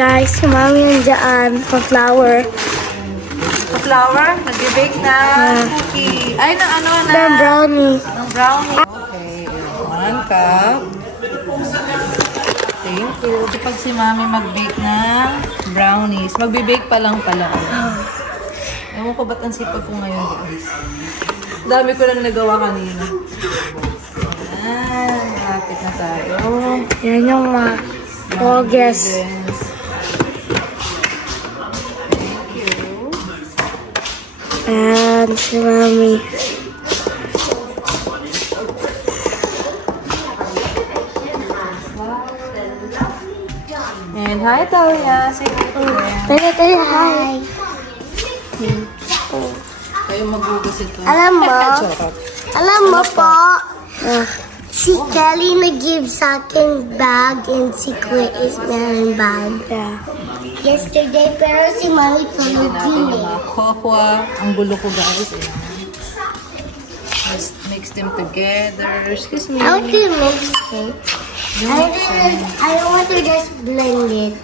guys, si Mami nandiyan pa flower. Pa-flower? Nag-bake na cookie. Ay, na ano na? Ng brownie. Ng brownie. Okay, 1 cup. Thank you. Kapag si Mami mag-bake ng brownies, magbe-bake pa lang pala. Ewan ko ba't ang sipag ko ngayon, guys. Dami ko lang nagawa kanina. Malapit na tayo. Yan yung progress. Thank you. And si Mami. And hi, Talia. Say hi to them. Tayo, hi. Kayo magugas ito. Alam mo po, si Kelly nag-give sa akin bag and si Kuya is meron bag. Yesterday, pero si Mami tulog yun eh. Kokwa. Ang gulo ko, guys. Just mix them together. Excuse me. I want to mix it. I don't want to just blend it.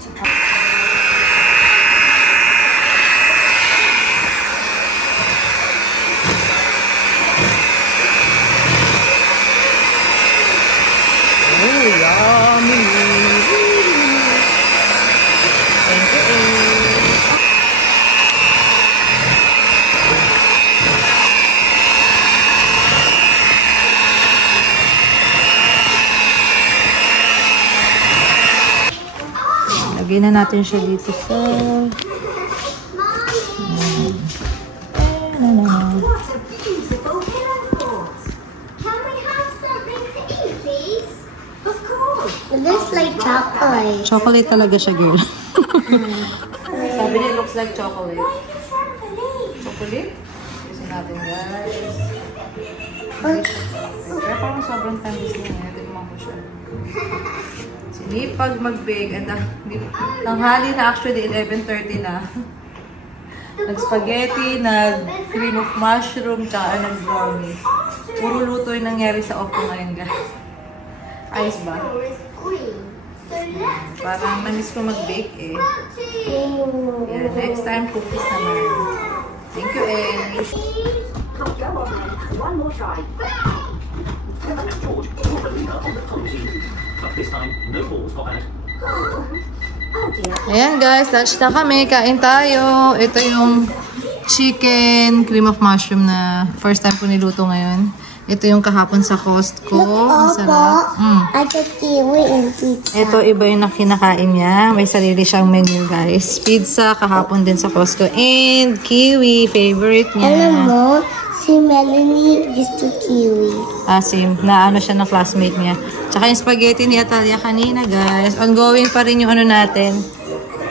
Lagyan na natin siya dito sa... It looks like chocolate. Chocolate talaga siya, girl. Sabi niya, looks like chocolate. Chocolate? Kasi natin, guys. Pero parang sobrang tamis niya. Tignan ko siya. Sinipag mag-bake. Tanghali na actually, 11:30 na. Nag-spaghetti, nag-cream of mushroom, tsaka nag-brownie. Puro luto yung nangyari sa off ko ngayon, guys. Ayos ba? Parang namis ko mag-bake eh. Yeah, next time, cookies naman. Thank you, Ellie. One more try. George, you're the leader on the time machine. But this time, no balls got out. Ayan guys, lunch na kami. Kain tayo. Ito yung chicken cream of mushroom na first time ko niluto ngayon. Ito yung kahapon sa Costco. Masarap. I got kiwi and pizza. Ito iba yung kinakain niya. May sarili siyang menu guys. Pizza kahapon din sa Costco. And kiwi, favorite niya. Alam mo, si Melanie gusto kiwi. Ah, same. Naano siya ng classmate niya. Tsaka yung spaghetti ni Atalia kanina guys. Ongoing pa rin yung ano natin.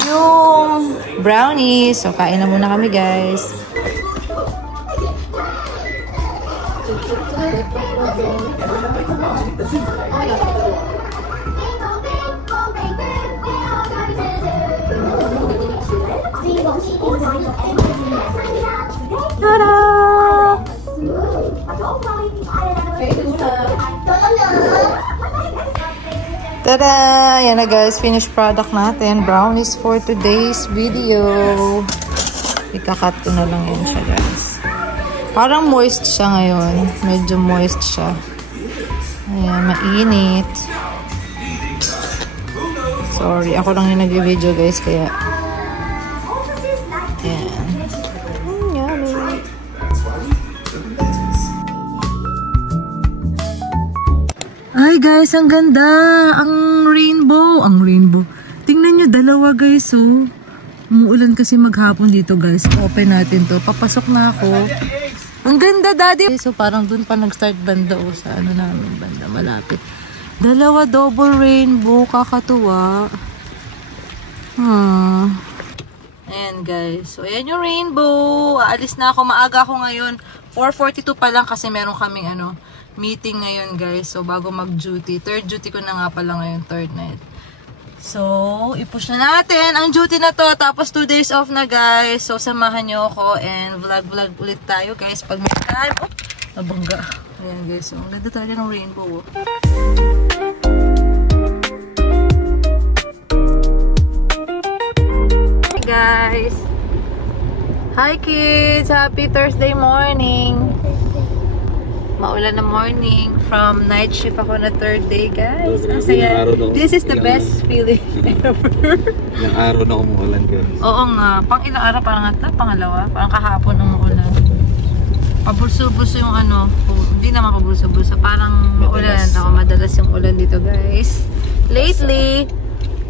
Yung brownies. So, kain na muna kami guys. Tada! Tada! Yan na guys, finished product natin. Brownies for today's video. Ikakat ko na lang yan siya guys. Parang moist siya ngayon. Medyo moist siya. Ayan, mainit. Sorry, ako lang yung nag-video guys, kaya ayan. Yummy. Ay guys, ang ganda! Ang rainbow! Ang rainbow. Tingnan nyo, dalawa guys oh. Umuulan kasi maghapon dito guys. Open natin to. Papasok na ako. Ang ganda, daddy! So parang dun pa nag-start banda o sa ano namin, banda malapit. Dalawa double rainbow, kakatuwa. Ayan guys. So ayan yung rainbow. Aalis na ako. Maaga ako ngayon. 4:42 pa lang kasi meron kaming ano, meeting ngayon guys. So bago mag-duty. Third duty ko na nga pala ngayon. Third night. So, i-push na natin ang duty na to. Tapos 2 days off na guys. So, samahan nyo ako and vlog ulit tayo guys. Pag may time. Oh, nabangga. Ayan guys. So, ang ganda talaga ng rainbow. Oh. guys. Hi kids! Happy Thursday morning! Maulan na morning. From night shift ako na third day, guys. Ang saya. This is the best feeling ever. Ilang araw na umuulan, guys. Oo nga. Pang ilang araw, parang ata, pangalawa. Parang kahapon umuulan. Pabulso-bulso yung ano. Hindi naman pabulso-bulso. Parang maulan. Ako madalas yung ulan dito, guys. Lately.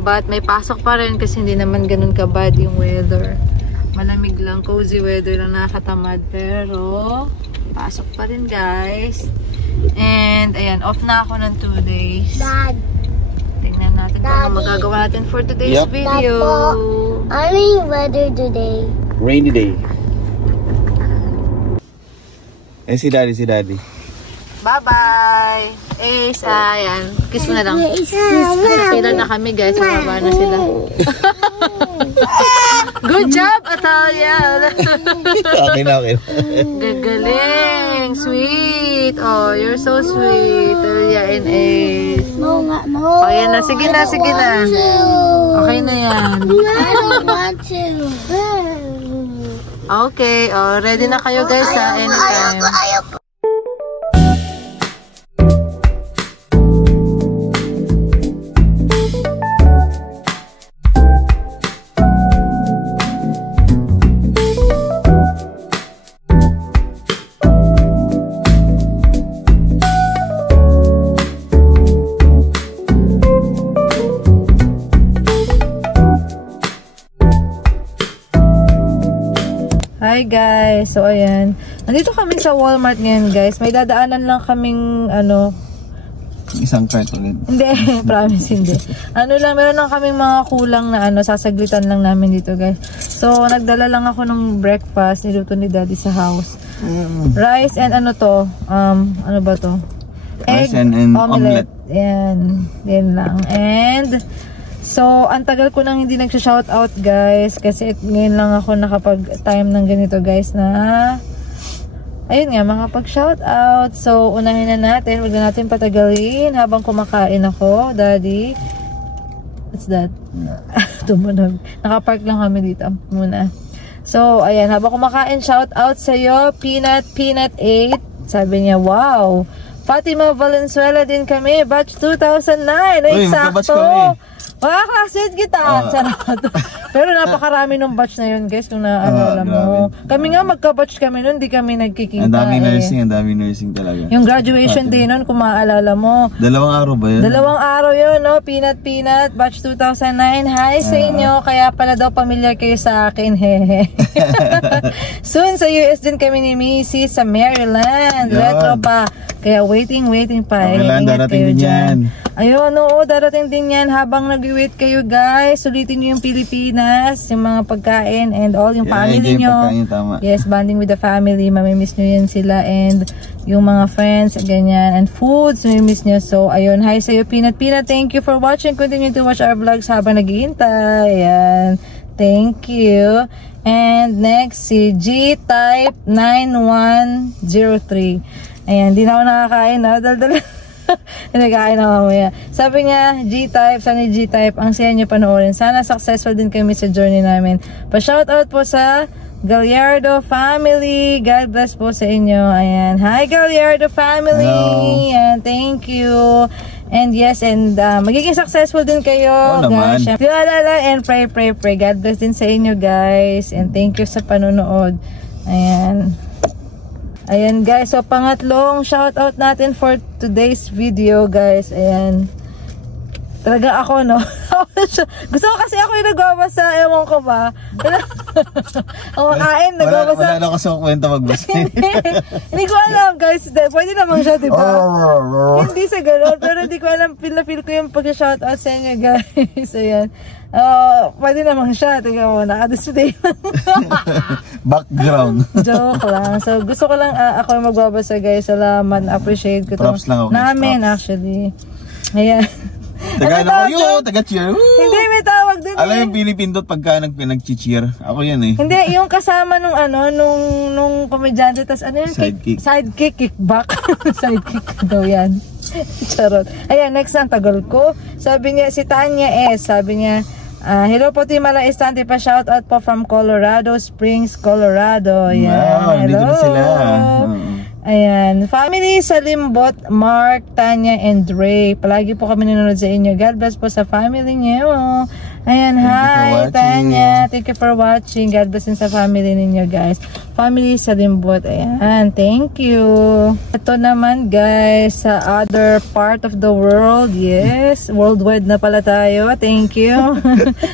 But may pasok pa rin kasi hindi naman ganun ka-bad yung weather. Malamig lang, cozy weather lang, nakakatamad. Pero, pasok pa rin guys. And, ayan, off na ako ng 2 days. Dad. Tingnan natin kung ano magagawa natin for today's video. Ano yung weather today? Rainy day. Eh, si daddy. Bye-bye! Ace, ayan. Kiss mo na lang. Kailan na kami guys, mababa na sila. Good job, Atalia! Okay. Gagaling! Sweet! Oh, you're so sweet. Atalia and Ace. No. Oh, yan na. Sige na. Okay na yan. I don't want to. Okay. Oh, ready na kayo guys sa anytime. Hi guys! So ayan, nandito kami sa Walmart ngayon guys. May dadaanan lang kaming Isang cart ulit. Hindi, promise hindi. Meron lang kaming mga kulang na sasaglitan lang namin dito guys. So nagdala lang ako ng breakfast, niluto ni daddy sa house. Rice and ano ba to? Egg, rice and omelette. Yan lang. And so, ang tagal ko nang hindi nagsha-shoutout guys kasi ngayon lang ako nakapag-time ng ganito guys na ayun nga, makapag-shoutout. So, unahin na natin. Huwag na natin patagalin habang kumakain ako, daddy. What's that? Tumunog. Nakapark lang kami dito muna. So, ayan, habang kumakain, shoutout sa'yo, Peanut 8. Sabi niya, wow! Fatima Valenzuela din kami, batch 2009. Ay, sakto! Mga classmate kita. Pero napakarami nung batch na yun guys, kung naalala mo. Kami nga magka-batch kami nun, di kami nagkikita. Ang dami nursing talaga. Yung graduation day nun, kung maaalala mo. 2 araw ba yun? 2 araw yun, no? Peanut, batch 2009. Hi sa inyo, kaya pala daw familiar kayo sa akin, hehe. Soon sa US din kami ni Missy sa Maryland. Retro pa. Kaya waiting pa. Kailan darating din yan. Ayun, oo, darating din yan. Habang nag-wait kayo guys, sulitin nyo yung Pilipinas, yung mga pagkain and all, yung family nyo. Yes, bonding with the family, mamimiss nyo yan sila and yung mga friends, ganyan, and foods, mamimiss nyo. So, ayun, hi sa'yo Peanut. Thank you for watching. Continue to watch our vlogs habang nag-iintay. Ayan, thank you. And next, si G-Type 9103. Ayan, di na ako nakakain na. Dal-dal. Nagkain na mamaya. Sabi niya, G-Type, sana G-Type, ang saya niyo panoorin. Sana successful din kami sa journey namin. Pa-shoutout po sa Gallardo family. God bless po sa inyo. Ayan. Hi Gallardo family. Hello. Ayan, thank you. And yes, and magiging successful din kayo. Guys. Tiwala lang and pray. God bless din sa inyo guys. And thank you sa panonood. Ayan guys, so pangatlong shoutout natin for today's video guys. Ayan. Talaga ako, no? Gusto ko kasi ako yung nagbabasa, ewan ko ba. Ang makain, nagbabasa. Wala na kasi ako kwenta magbasa. Hindi ko alam guys, pwede naman siya, diba? Hindi sa gano'n, pero hindi ko alam, feel ko yung pag-shoutout sa inyo guys. Ayan. Pwede naman siya, tingnan mo, naka-display. Background. Joke lang. So, gusto ko lang ako yung magbabasa guys. Salamat, appreciate ko. Props lang ako. Namin actually. Ayan. Taga-cheer. Hindi, may tawag din. Alam yung pinipindot pagka nag-cheer. Ako yan eh. Hindi, yung kasama nung nung komedyante, tas ano yun? Sidekick, kickback. Sidekick daw yan. Charot. Ayan, next na, tagal ko. Sabi niya, si Tanya S. Sabi niya, Hello po Team Ala Estante, pa shoutout po from Colorado Springs, Colorado. Ayan. Wow, hello. dito na sila. Ayan. Family sa Limbot, Mark, Tanya, and Dre. Palagi po kami nanonood sa inyo. God bless po sa family niyo. Ayan, hi Tanya. Thank you for watching. God bless din sa family ninyo guys. Family sa Limbot. Ayan, thank you. Ito naman guys, sa other part of the world. Yes, worldwide na pala tayo. Thank you.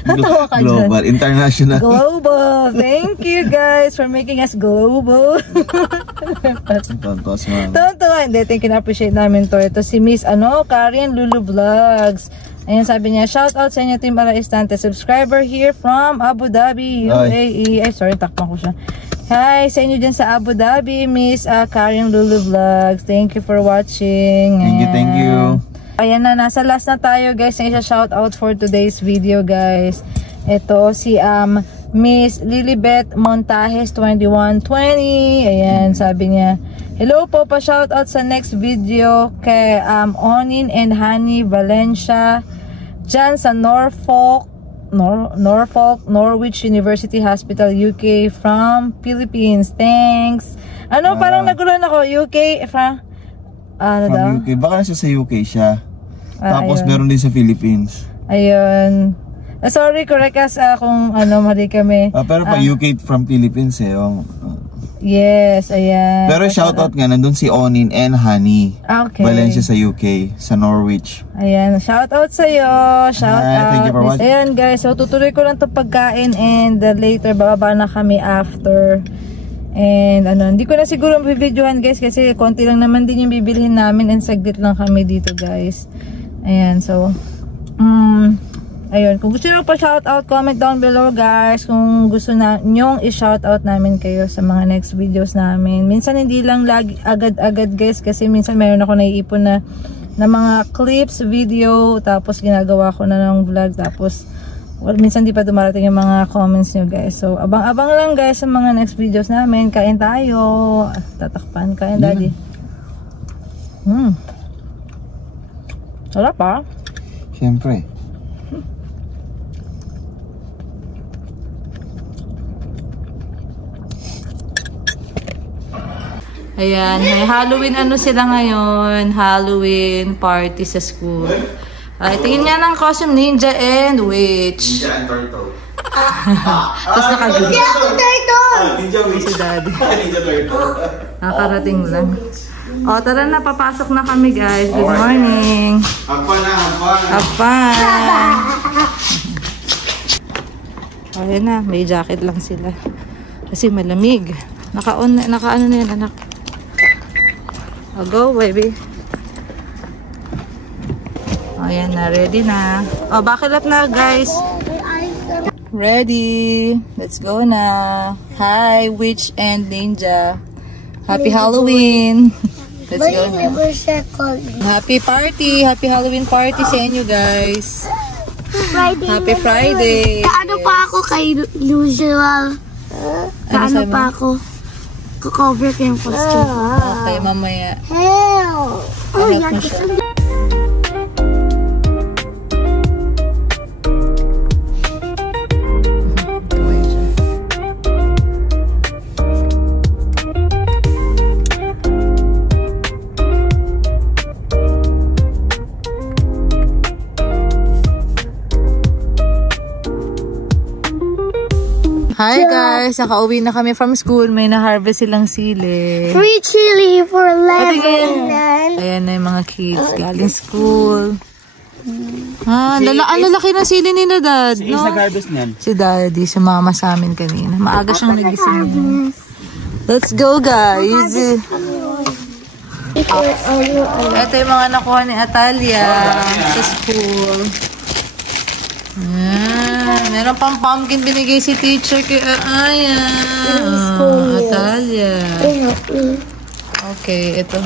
Global, international. Global. Thank you guys for making us global. Tontos, ma'am. Tonto, hindi. Thank you, na-appreciate namin to. Ito si Miss, Karian Lulu Vlogs. Ayan, sabi niya, shout out sa inyo Team Ala Estante. Subscriber here from Abu Dhabi, UAE. Ay, sorry, takpan ko siya. Hi, sa inyo dyan sa Abu Dhabi, Miss Karian Lulu Vlogs. Thank you for watching. Ayan. Thank you. Ayan na, nasa last na tayo guys. Yung isa shout out for today's video guys. Ito si Miss Lilibet Montajes 2120. Ayan, sabi niya, hello po, pa shoutout sa next video kay Onin and Hani Valencia dyan sa Norfolk, Norwich University Hospital, UK from Philippines. Thanks. Parang nagulan ako, UK from UK. Baka nasa sa UK siya. Tapos ayun. meron din sa Philippines. Ayun. Sorry, correct us kung mali kami. Pero pa UK from Philippines Yes, ayan. Pero shoutout nga, nandun si Onin and Honey. Okay. Valencia sa UK, sa Norwich. Ayan, shoutout sa'yo. Shoutout. Thank you for watching. Ayan guys, so tutuloy ko lang itong pagkain and later bababa na kami after. And hindi ko na siguro mabibidyohan guys kasi konti lang naman din yung bibilhin namin and saglit lang kami dito guys. Ayan, so ayun, kung gusto nyo pa shoutout, comment down below guys kung gusto na nyong i-shoutout namin kayo sa mga next videos namin. Minsan hindi lang lagi agad-agad guys kasi minsan mayroon ako naiipon na mga clips, video, tapos ginagawa ko na ng vlog, tapos minsan di pa dumarating yung mga comments nyo guys. So abang-abang lang guys sa mga next videos namin. Kain tayo. Tatakpan. Kain daddy. Sarap ah. Siyempre. Ayan, may Halloween sila ngayon. Halloween party sa school. Ay, tingin nga ng costume, ninja and witch. Ninja and turtle. Tapos nakagulong. Hindi ako turtle! Ninja witch. Si daddy. Ninja turtle. Nakarating lang. O, tara na, papasok na kami guys. Good morning. Have fun na, have fun. Have fun. O, yan na, may jacket lang sila. Kasi malamig. Naka na yan, anak. O, go, baby. O, yan na, ready na. O, buckle up na, guys. Ready. Let's go na. Hi, witch and ninja. Happy Halloween. Let's go na. Happy party. Happy Halloween party sa inyo, guys. Friday. Happy Friday. Kaano pa ako kay usual? Kaano sabi pa ako? Kukover ko yung costume. Okay, mamaya. Hell! Oh, yan. Hi guys, nakauwi na kami from school. May na-harvest silang sili. Free chili for Patingin. lemon. Ayan na yung mga kids galing school. Lalaki ng sili nila, Dad. No? Nag-harvest niyan. Si Daddy, si Mama sa amin kanina. Maaga siyang nagising. Let's go, guys. Ito yung mga nakuha ni Atalia sa school. Meron pang pumpkin binigay si teacher kay Aya. Atalia. Okay, ito.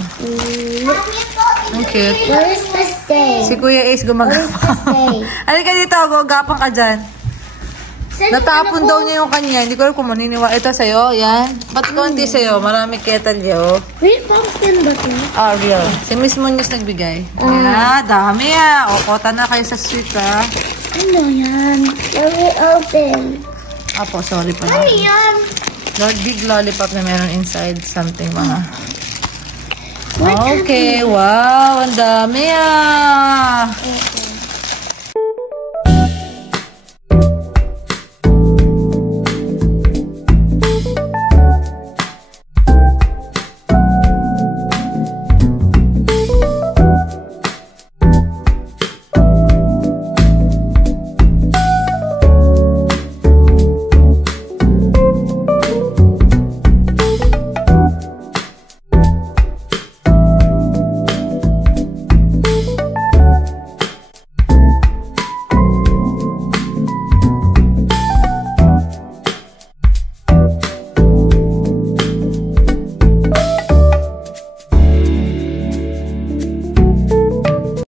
Ang cute. Where is the stay? Si Kuya Ace gumagapang. Halika dito, gagapang ka dyan. Natapon daw niya yung kanya. Hindi ko alam kung maniniwa. Ito sa'yo, yan. Ba't konti sa'yo? Marami ketalya, oh. Real pumpkin ba ito? Real. Si Miss Munoz nagbigay. Dami O, kota na kayo sa sweet, Ano yan? Let me open. Apo, sorry pa. Ano yan? Lord, big lollipop na meron inside something mga. Okay, wow, ang dami ah.